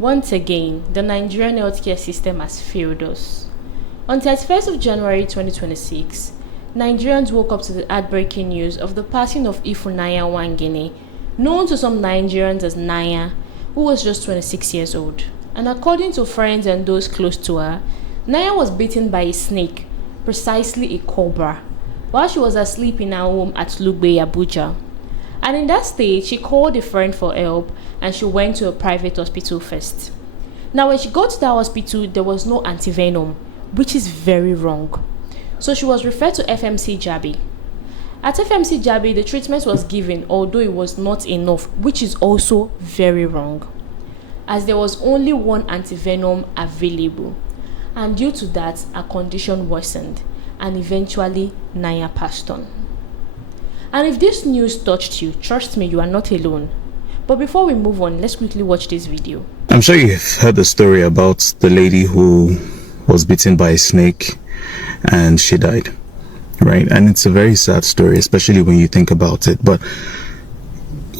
Once again, the Nigerian healthcare system has failed us. On 31st of January 2026, Nigerians woke up to the heartbreaking news of the passing of Ifunanya Nwangene, known to some Nigerians as Nanyah, who was just 26 years old. And according to friends and those close to her, Nanyah was bitten by a snake, precisely a cobra, while she was asleep in her home at Lugbe, Abuja. And in that state, she called a friend for help and she went to a private hospital first. Now, when she got to that hospital, there was no anti-venom, which is very wrong. So she was referred to FMC Jabi. At FMC Jabi, the treatment was given, although it was not enough, which is also very wrong, as there was only one anti-venom available. And due to that, her condition worsened, and eventually Nanyah passed on. And if this news touched you, trust me, you are not alone. But before we move on, let's quickly watch this video. I'm sure you've heard the story about the lady who was bitten by a snake and she died, right? And it's a very sad story, especially when you think about it. But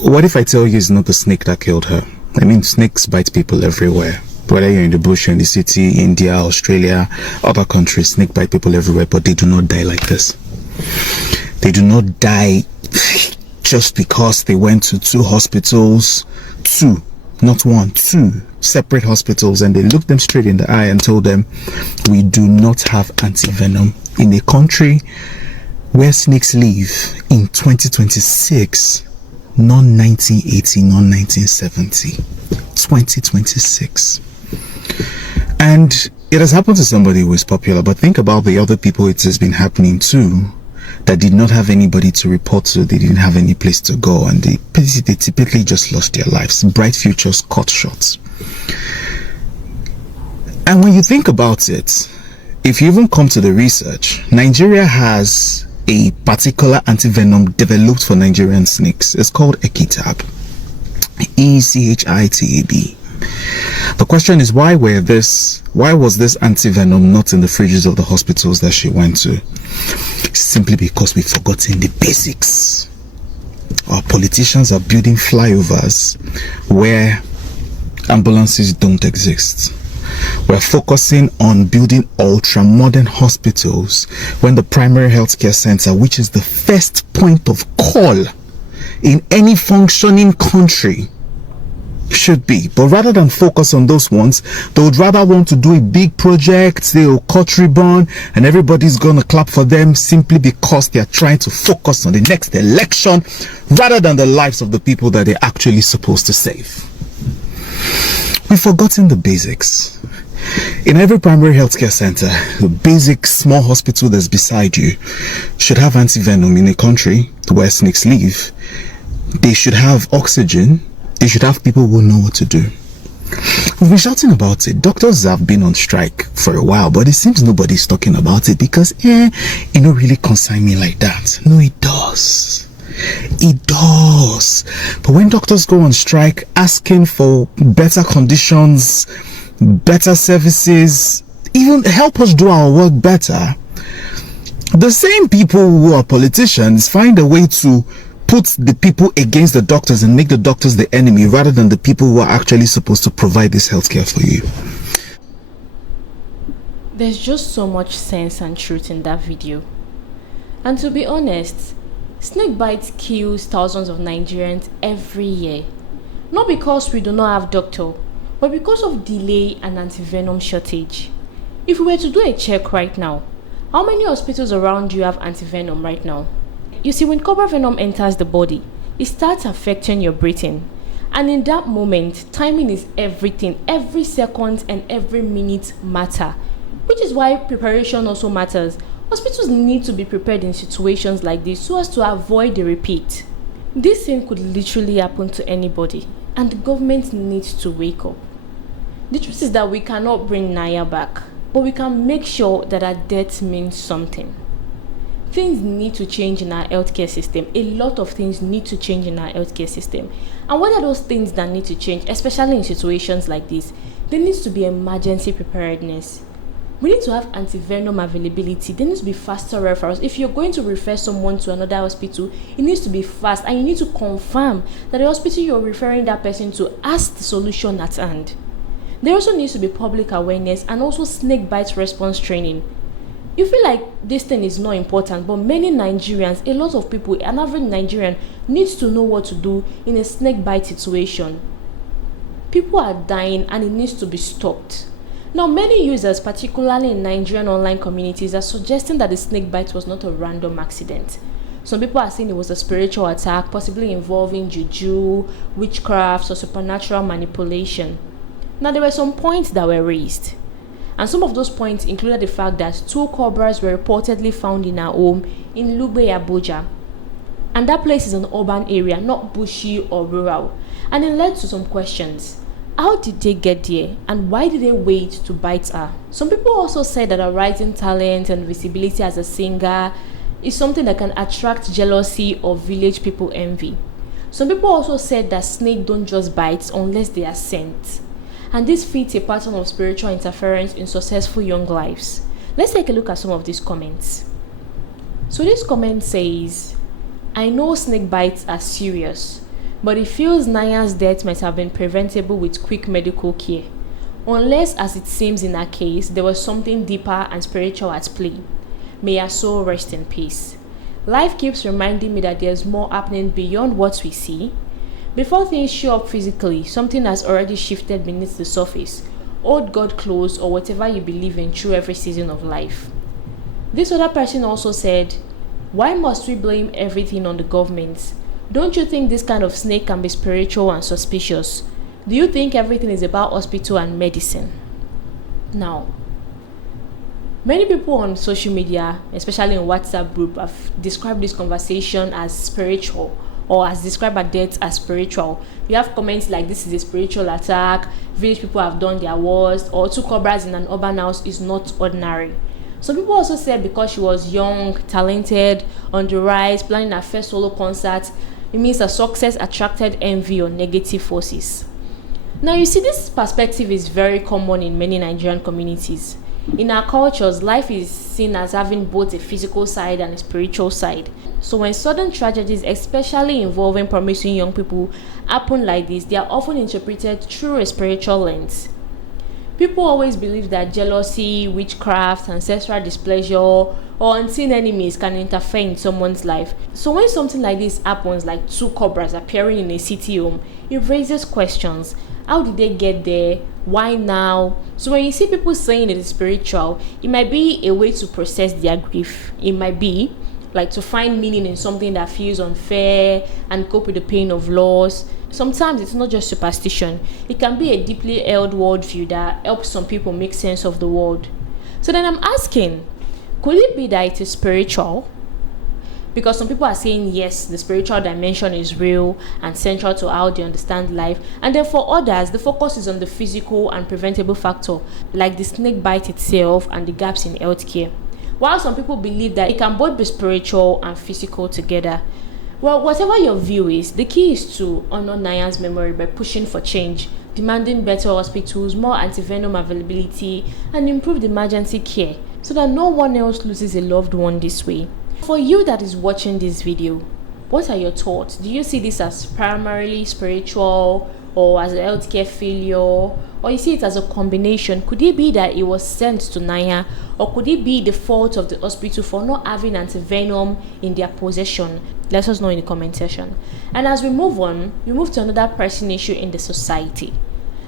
what if I tell you it's not the snake that killed her? I mean, snakes bite people everywhere. Whether you're in the bush or in the city, India, Australia, other countries, snake bite people everywhere, but they do not die like this. They do not die just because they went to two hospitals, not one, two separate hospitals, and they looked them straight in the eye and told them, we do not have anti-venom in a country where snakes live in 2026, not 1980, not 1970, 2026. And it has happened to somebody who is popular, but think about the other people it has been happening to that did not have anybody to report to. They didn't have any place to go, and they typically just lost their lives. Bright futures cut short. And when you think about it, if you even come to the research, Nigeria has a particular anti-venom developed for Nigerian snakes. It's called Echitab. ECHITAB. The question is, why was this anti-venom not in the fridges of the hospitals that she went to? Simply because we've forgotten the basics. Our politicians are building flyovers where ambulances don't exist. We're focusing on building ultra-modern hospitals when the primary healthcare center, which is the first point of call in any functioning country, should be. But rather than focus on those ones, they would rather want to do a big project, they'll cut ribbon, and everybody's gonna clap for them simply because they're trying to focus on the next election rather than the lives of the people that they're actually supposed to save. We've forgotten the basics. In every primary healthcare center, the basic small hospital that's beside you should have anti-venom. In a country where snakes live, they should have oxygen. They should have people who know what to do. We've been shouting about it. Doctors have been on strike for a while, but it seems nobody's talking about it because, it don't really concern me like that. No, it does. It does. But when doctors go on strike asking for better conditions, better services, even help us do our work better, the same people who are politicians find a way to put the people against the doctors and make the doctors the enemy rather than the people who are actually supposed to provide this healthcare for you. There's just so much sense and truth in that video. And to be honest, snakebite kills thousands of Nigerians every year. Not because we do not have doctor, but because of delay and anti-venom shortage. If we were to do a check right now, how many hospitals around you have anti-venom right now? You see, when cobra venom enters the body, it starts affecting your breathing. And in that moment, timing is everything. Every second and every minute matter. Which is why preparation also matters. Hospitals need to be prepared in situations like this so as to avoid a repeat. This thing could literally happen to anybody, and the government needs to wake up. The truth is that we cannot bring Nanyah back, but we can make sure that her death means something. Things need to change in our healthcare system. A lot of things need to change in our healthcare system. And what are those things that need to change, especially in situations like this? There needs to be emergency preparedness. We need to have anti-venom availability. There needs to be faster referrals. If you're going to refer someone to another hospital, it needs to be fast, and you need to confirm that the hospital you're referring that person to has the solution at hand. There also needs to be public awareness and also snakebite response training. You feel like this thing is not important, but many Nigerians, a lot of people, an average Nigerian needs to know what to do in a snakebite situation. People are dying and it needs to be stopped. Now, many users, particularly in Nigerian online communities, are suggesting that the snakebite was not a random accident. Some people are saying it was a spiritual attack, possibly involving juju, witchcraft, or supernatural manipulation. Now, there were some points that were raised. And some of those points included the fact that 2 cobras were reportedly found in her home in Lugbe, Abuja. And that place is an urban area, not bushy or rural. And it led to some questions. How did they get there, and why did they wait to bite her? Some people also said that her rising talent and visibility as a singer is something that can attract jealousy or village people envy. Some people also said that snakes don't just bite unless they are sent. And this fits a pattern of spiritual interference in successful young lives. Let's take a look at some of these comments. So this comment says, I know snake bites are serious, but it feels Nanyah's death might have been preventable with quick medical care. Unless, as it seems in her case, there was something deeper and spiritual at play. May her soul rest in peace. Life keeps reminding me that there's more happening beyond what we see. Before things show up physically, something has already shifted beneath the surface. Hold God close or whatever you believe in through every season of life. This other person also said, why must we blame everything on the government? Don't you think this kind of snake can be spiritual and suspicious? Do you think everything is about hospital and medicine? Now, many people on social media, especially in WhatsApp group, have described this conversation as spiritual, or has described her death as spiritual. You have comments like this is a spiritual attack, village people have done their worst, or 2 cobras in an urban house is not ordinary. Some people also said because she was young, talented, on the rise, planning her first solo concert, it means her success attracted envy or negative forces. Now you see, this perspective is very common in many Nigerian communities. In our cultures, life is seen as having both a physical side and a spiritual side. So when sudden tragedies, especially involving promising young people, happen like this, they are often interpreted through a spiritual lens. People always believe that jealousy, witchcraft, ancestral displeasure, or unseen enemies can interfere in someone's life. So when something like this happens, like 2 cobras appearing in a city home, it raises questions. How did they get there? Why now? So when you see people saying it is spiritual, it might be a way to process their grief. It might be like to find meaning in something that feels unfair and cope with the pain of loss. Sometimes it's not just superstition. It can be a deeply held worldview that helps some people make sense of the world. So then I'm asking, could it be that it is spiritual? Because some people are saying yes, the spiritual dimension is real and central to how they understand life. And then for others, the focus is on the physical and preventable factor, like the snake bite itself and the gaps in healthcare. While some people believe that it can both be spiritual and physical together. Well, whatever your view is, the key is to honor Nanyah's memory by pushing for change, demanding better hospitals, more anti-venom availability, and improved emergency care so that no one else loses a loved one this way. For you that is watching this video, what are your thoughts? Do you see this as primarily spiritual or as a healthcare failure, or you see it as a combination? Could it be that it was sent to Nanyah, or could it be the fault of the hospital for not having anti-venom in their possession? Let us know in the comment section. And as we move on, we move to another pressing issue in the society.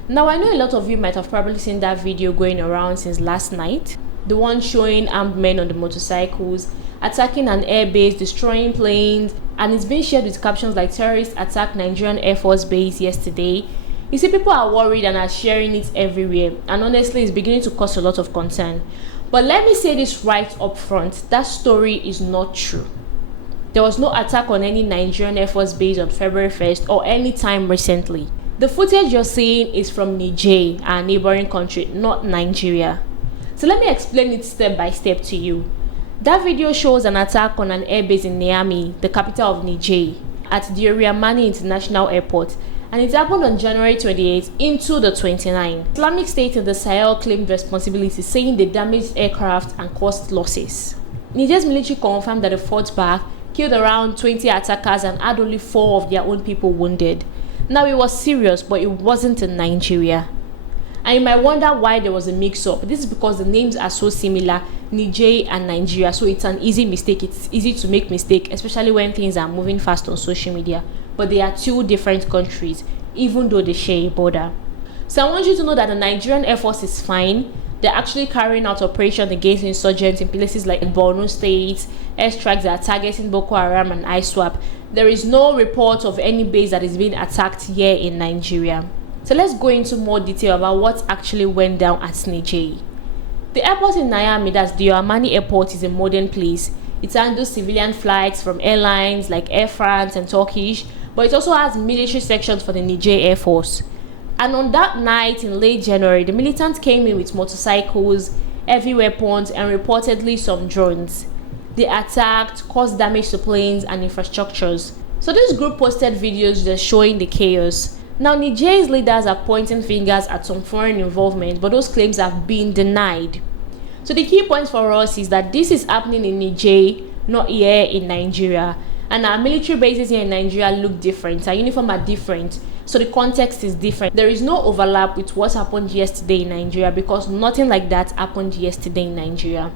Now, I know a lot of you might have probably seen that video going around since last night, the one showing armed men on the motorcycles attacking an airbase, destroying planes, and it's been shared with captions like terrorists attacked Nigerian Air Force base yesterday. You see, people are worried and are sharing it everywhere, and honestly it's beginning to cause a lot of concern. But let me say this right up front, that story is not true. There was no attack on any Nigerian Air Force base on February 1st or any time recently. The footage you're seeing is from Niger, our neighboring country, not Nigeria. So let me explain it step by step to you. That video shows an attack on an airbase in Niamey, the capital of Niger, at the Oriamani International Airport, and it happened on January 28 into the 29th. Islamic State in the Sahel claimed responsibility, saying they damaged aircraft and caused losses. Niger's military confirmed that they fought back, killed around 20 attackers, and had only 4 of their own people wounded. Now, it was serious, but it wasn't in Nigeria. And you might wonder why there was a mix-up. This is because the names are so similar, Niger and Nigeria. So it's an easy mistake. It's easy to make mistake, especially when things are moving fast on social media. But they are two different countries, even though they share a border. So I want you to know that the Nigerian Air Force is fine. They're actually carrying out operations against insurgents in places like Borno State. Airstrikes that are targeting Boko Haram and ISWAP. There is no report of any base that is being attacked here in Nigeria. So let's go into more detail about what actually went down at Niger. The airport in Nanyah, that's the Amani Airport, is a modern place. It handles civilian flights from airlines like Air France and Turkish, but it also has military sections for the Niger Air Force. And on that night in late January, the militants came in with motorcycles, heavy weapons, and reportedly some drones. They attacked, caused damage to planes and infrastructures. So this group posted videos just showing the chaos. Now, Niger's leaders are pointing fingers at some foreign involvement, but those claims have been denied. So the key point for us is that this is happening in Niger, not here in Nigeria. And our military bases here in Nigeria look different. Our uniforms are different. So the context is different. There is no overlap with what happened yesterday in Nigeria because nothing like that happened yesterday in Nigeria.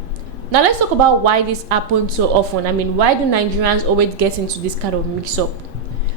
Now let's talk about why this happened so often. Why do Nigerians always get into this kind of mix-up?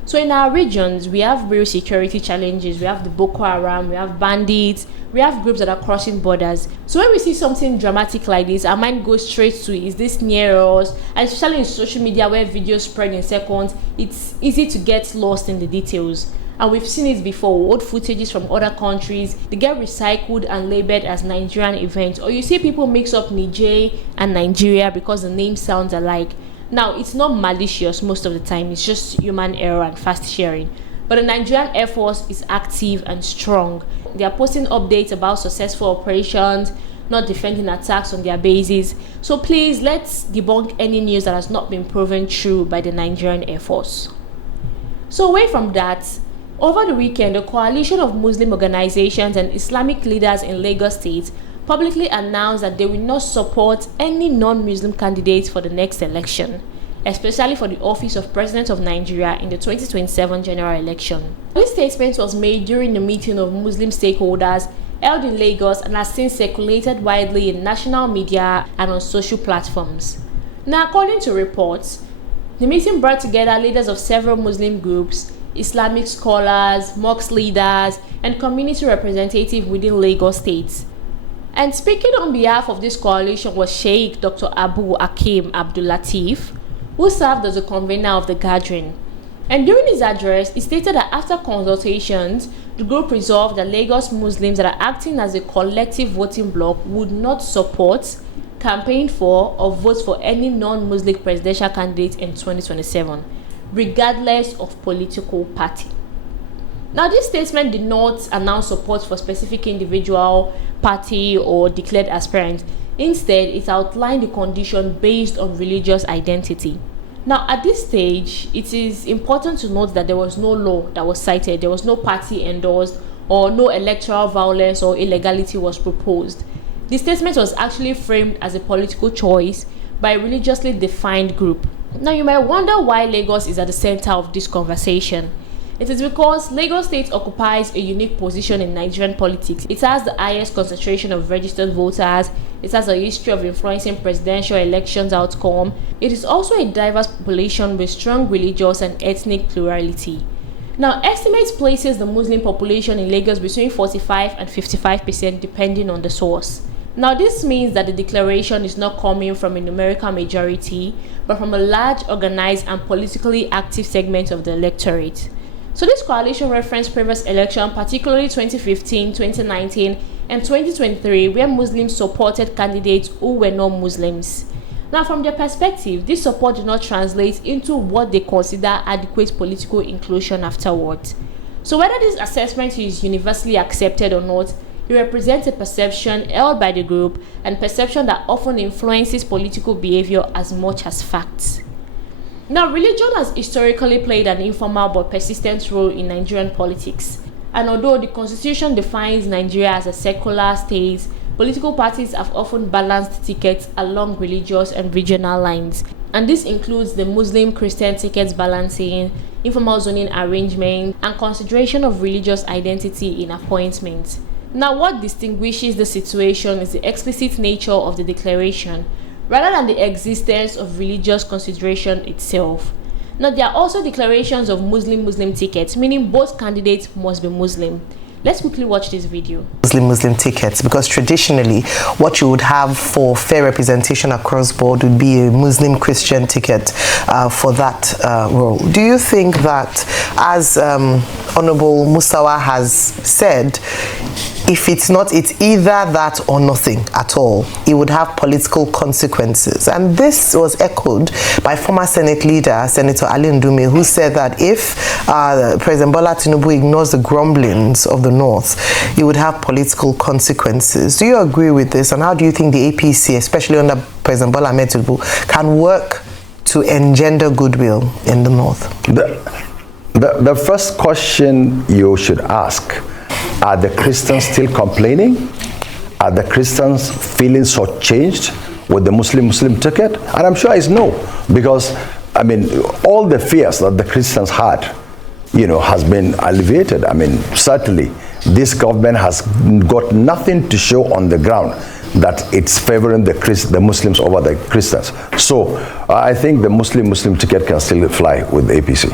So in our regions, we have real security challenges. We have the Boko Haram, we have bandits, we have groups that are crossing borders. So when we see something dramatic like this, our mind goes straight to, is this near us? And especially in social media where videos spread in seconds, it's easy to get lost in the details. And we've seen it before, old footages from other countries, they get recycled and labeled as Nigerian events. Or you see people mix up Niger and Nigeria because the name sounds alike. Now, it's not malicious most of the time, it's just human error and fast sharing. But the Nigerian Air Force is active and strong. They are posting updates about successful operations, not defending attacks on their bases. So please, let's debunk any news that has not been proven true by the Nigerian Air Force. So away from that, over the weekend, a coalition of Muslim organizations and Islamic leaders in Lagos State publicly announced that they will not support any non-Muslim candidates for the next election, especially for the office of President of Nigeria in the 2027 general election. This statement was made during the meeting of Muslim stakeholders held in Lagos and has since circulated widely in national media and on social platforms. Now, according to reports, the meeting brought together leaders of several Muslim groups, Islamic scholars, mosque leaders, and community representatives within Lagos State. And speaking on behalf of this coalition was Sheikh Dr. Abu Hakim Abdul Latif, who served as the convener of the gathering. And during his address, he stated that after consultations, the group resolved that Lagos Muslims that are acting as a collective voting bloc would not support, campaign for, or vote for any non-Muslim presidential candidate in 2027, regardless of political party. Now, this statement did not announce support for specific individual, party, or declared aspirant. Instead, it outlined the condition based on religious identity. Now, at this stage, it is important to note that there was no law that was cited, there was no party endorsed, or no electoral violence or illegality was proposed. The statement was actually framed as a political choice by a religiously defined group. Now, you might wonder why Lagos is at the center of this conversation. It is because Lagos State occupies a unique position in Nigerian politics. It has the highest concentration of registered voters. It has a history of influencing presidential elections outcome. It is also a diverse population with strong religious and ethnic plurality. Now, estimates places the Muslim population in Lagos between 45 and 55% depending on the source. Now, this means that the declaration is not coming from a numerical majority, but from a large, organized, and politically active segment of the electorate. So this coalition referenced previous elections, particularly 2015, 2019, and 2023, where Muslims supported candidates who were not Muslims. Now, from their perspective, this support did not translate into what they consider adequate political inclusion afterwards. So whether this assessment is universally accepted or not, it represents a perception held by the group and perception that often influences political behavior as much as facts. Now, religion has historically played an informal but persistent role in Nigerian politics. And although the constitution defines Nigeria as a secular state, political parties have often balanced tickets along religious and regional lines. And this includes the Muslim-Christian tickets balancing, informal zoning arrangement, and consideration of religious identity in appointments. Now, what distinguishes the situation is the explicit nature of the declaration, rather than the existence of religious consideration itself. Now, there are also declarations of Muslim tickets, meaning both candidates must be Muslim. Let's quickly watch this video. Muslim tickets, because traditionally what you would have for fair representation across board would be a Muslim Christian ticket for that role. Do you think that, as Honorable Musawa has said, if it's either that or nothing at all, it would have political consequences? And this was echoed by former Senate leader, Senator Ali Ndume, who said that if President Bola Tinubu ignores the grumblings of the North, it would have political consequences. Do you agree with this? And how do you think the APC, especially under President Bola Ahmed Tinubu, can work to engender goodwill in the North? The first question you should ask: are the Christians still complaining? Are the Christians feeling so changed with the Muslim ticket? And I'm sure it's no, because I mean, all the fears that the Christians had, has been alleviated. I mean, certainly this government has got nothing to show on the ground that it's favoring the Muslims over the Christians. So I think the Muslim ticket can still fly with the APC.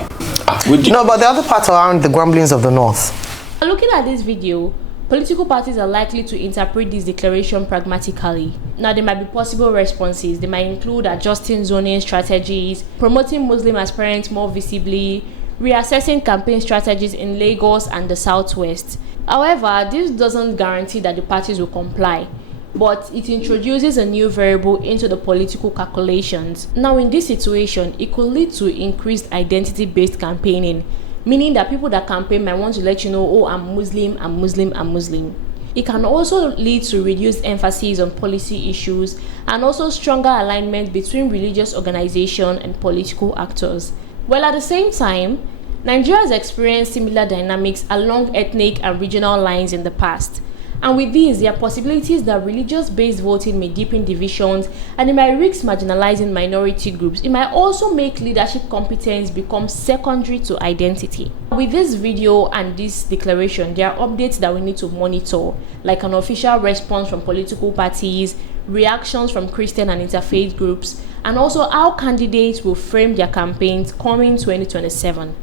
No, but the other part around the grumblings of the North. Looking at this video, political parties are likely to interpret this declaration pragmatically. Now, there might be possible responses. They might include adjusting zoning strategies, promoting Muslim aspirants more visibly, reassessing campaign strategies in Lagos and the Southwest. However, this doesn't guarantee that the parties will comply, but it introduces a new variable into the political calculations. Now, in this situation, it could lead to increased identity-based campaigning, meaning that people that campaign might want to let you know, oh, I'm Muslim, I'm Muslim, I'm Muslim. It can also lead to reduced emphasis on policy issues and also stronger alignment between religious organizations and political actors. While at the same time, Nigeria has experienced similar dynamics along ethnic and regional lines in the past. And with these, there are possibilities that religious-based voting may deepen divisions and it might risk marginalizing minority groups. It might also make leadership competence become secondary to identity. With this video and this declaration, there are updates that we need to monitor, like an official response from political parties, reactions from Christian and interfaith groups, and also how candidates will frame their campaigns coming 2027.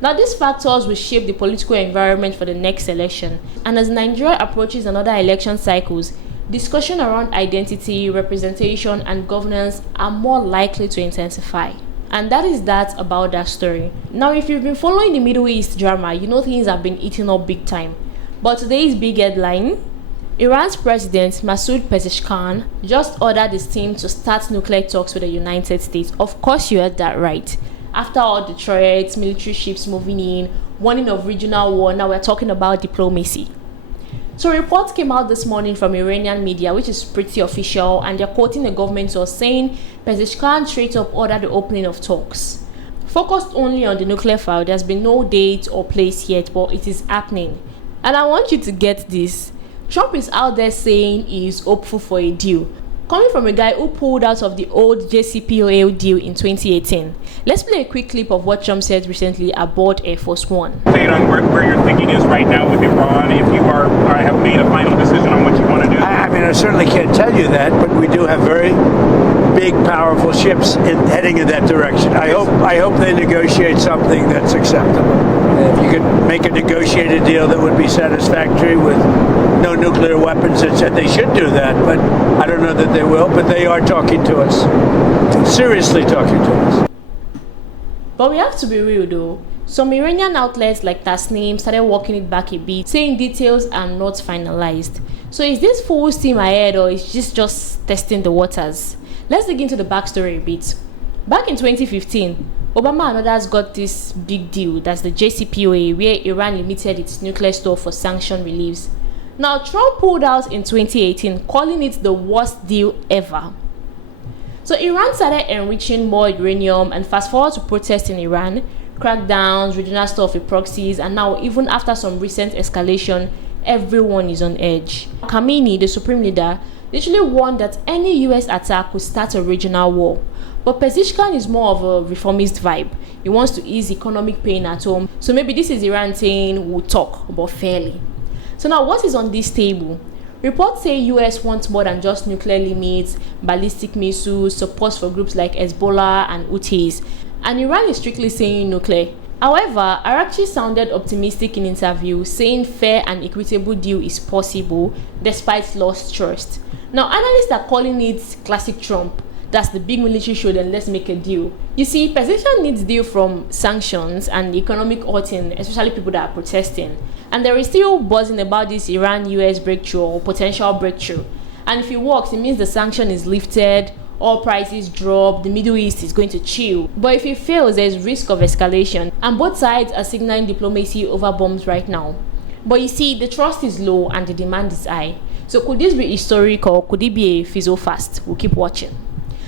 Now, these factors will shape the political environment for the next election, and as Nigeria approaches another election cycles, discussion around identity, representation, and governance are more likely to intensify. And that is that about that story. Now, if you've been following the Middle East drama, you know things have been eating up big time. But today's big headline: Iran's president Masoud Pezeshkian just ordered his team to start nuclear talks with the United States. Of course, you heard that right. After all the threats, military ships moving in, warning of regional war, now we're talking about diplomacy. So reports came out this morning from Iranian media, which is pretty official, and they're quoting the government source saying Pezeshkian straight up ordered the opening of talks. Focused only on the nuclear file, there's been no date or place yet, but it is happening. And I want you to get this. Trump is out there saying he is hopeful for a deal, coming from a guy who pulled out of the old JCPOA deal in 2018. Let's play a quick clip of what Trump said recently aboard Air Force One. Say on where your thinking is right now with Iran, if you have made a final decision on what you want to do. I mean, I certainly can't tell you that, but we do have very big, powerful ships heading in that direction. I hope they negotiate something that's acceptable. If you could make a negotiated deal that would be satisfactory with no nuclear weapons, they should do that, but I don't know that they will, but they are talking to us, seriously talking to us. But we have to be real though. Some Iranian outlets like Tasnim started walking it back a bit, saying details are not finalized. So is this full steam ahead, or is this just testing the waters? Let's dig into the backstory a bit. Back in 2015, Obama and others got this big deal, that's the JCPOA, where Iran limited its nuclear store for sanction reliefs. Now, Trump pulled out in 2018, calling it the worst deal ever. So Iran started enriching more uranium, and fast forward to protests in Iran, crackdowns, regional stuff with proxies, and now even after some recent escalation, everyone is on edge. Khamenei, the supreme leader, literally warned that any US attack could start a regional war. But Pezeshkian is more of a reformist vibe. He wants to ease economic pain at home. So maybe this is Iran saying we'll talk, but fairly. So So now, what is on this table? Reports say US wants more than just nuclear limits, ballistic missiles, support for groups like Hezbollah and Houthis, and Iran is strictly saying nuclear. However, Arachi sounded optimistic in interviews, saying fair and equitable deal is possible despite lost trust. Now, analysts are calling it classic Trump. That's the big military show, then let's make a deal. You see, Perception needs deal from sanctions and economic hurting, especially people that are protesting. And there is still buzzing about this Iran-US breakthrough or potential breakthrough. And if it works, it means the sanction is lifted, oil prices drop, the Middle East is going to chill. But if it fails, there's risk of escalation. And both sides are signaling diplomacy over bombs right now. But you see, the trust is low and the demand is high. So could this be historic or could it be a fizzle fast? We'll keep watching.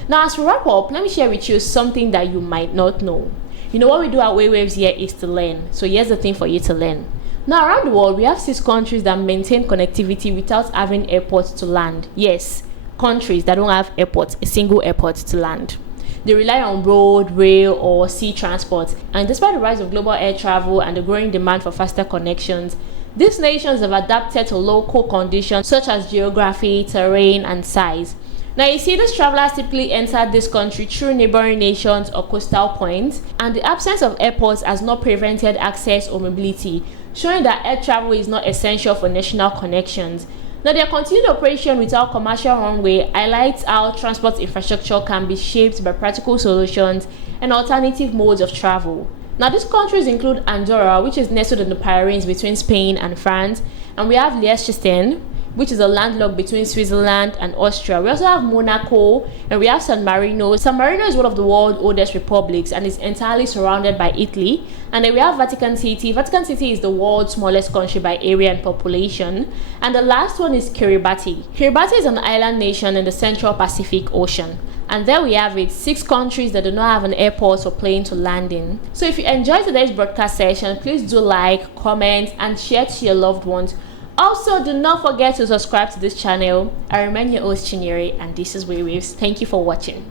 Now, as we wrap up, let me share with you something that you might not know. You know, what we do at Waywayves here is to learn. So here's the thing for you to learn. Now, around the world, we have 6 countries that maintain connectivity without having airports to land. Yes, countries that don't have airports, a single airport to land. They rely on road, rail, or sea transport. And despite the rise of global air travel and the growing demand for faster connections, these nations have adapted to local conditions such as geography, terrain, and size. Now, you see, these travelers typically enter this country through neighboring nations or coastal points, and the absence of airports has not prevented access or mobility, showing that air travel is not essential for national connections. Now, their continued operation without commercial runway highlights how transport infrastructure can be shaped by practical solutions and alternative modes of travel. Now, these countries include Andorra, which is nestled in the Pyrenees between Spain and France, and we have Liechtenstein, which is a landlocked between Switzerland and Austria. We also have Monaco, and we have San Marino. San Marino is one of the world's oldest republics and is entirely surrounded by Italy. And then we have Vatican City. Vatican City is the world's smallest country by area and population. And the last one is Kiribati. Kiribati is an island nation in the Central Pacific Ocean. And there we have it, 6 countries that do not have an airport or plane to land in. So if you enjoyed today's broadcast session, please do like, comment, and share to your loved ones. Also, do not forget to subscribe to this channel. I remain your host, Chinyere, and this is Waywayves. Thank you for watching.